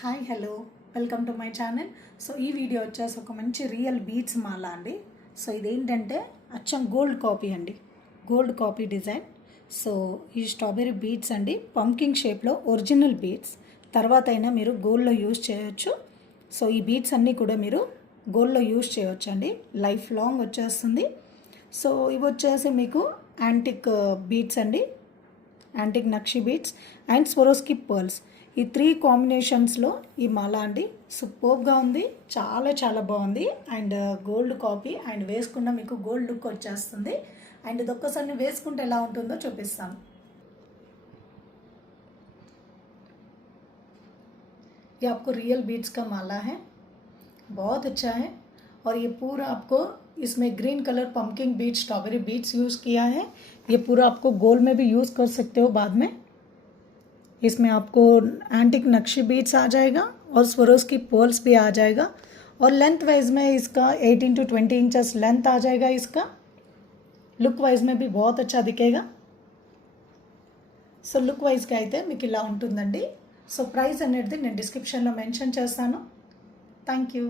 Hi hello welcome to my channel. So ఈ video వచ్చేసి ఒక మంచి రియల్ బీడ్స్ మాల అండి. సో ఇదేంటంటే అచ్చం గోల్డ్ కాపీ అండి, గోల్డ్ కాపీ డిజైన్. సో ఈ స్ట్రాబెర్రీ బీడ్స్ అండి పంకింగ్ షేప్లో ఒరిజినల్ బీడ్స్. తర్వాత అయినా మీరు గోల్డ్లో యూజ్ చేయొచ్చు. సో ఈ బీడ్స్ అన్నీ కూడా మీరు గోల్డ్లో యూజ్ చేయొచ్చు అండి, లైఫ్ లాంగ్ వచ్చేస్తుంది. సో ఇవి వచ్చేసి మీకు యాంటిక్ బీడ్స్ అండి, antique nakshi beads and Swarovski pearls. ఈ 3 కాంబినేషన్స్లో ఈ మాల అండి సూపర్గా ఉంది, చాలా చాలా బాగుంది. అండ్ గోల్డ్ కాపీ అండ్ వేసుకున్న మీకు గోల్డ్ లుక్ వచ్చేస్తుంది. అండ్ ఇది ఒక్కసారి వేసుకుంటే ఎలా ఉంటుందో చూపిస్తాను. ये आपको रियल बीड्स का माला है, बहुत अच्छा है. और ये पूरा आपको इसमें green colour pumpkin beads, strawberry beads use किया है. ये पूरा आपको गोल्ड में भी यूज़ कर सकते हो बाद में. इसमें आपको एंटिक नक्शी बीड्स आ जाएगा और स्वरोस्की पर्ल्स भी आ जाएगा. और लेंथ वाइज में इसका 18 to 20 इंचेस लेंथ आ जाएगा. इसका लुक वाइज में भी बहुत अच्छा दिखेगा. సో లుక్ వైజ్గా అయితే మీకు ఇలా ఉంటుందండి. సో ప్రైస్ అనేది నేను డిస్క్రిప్షన్లో మెన్షన్ చేస్తాను. Thank you.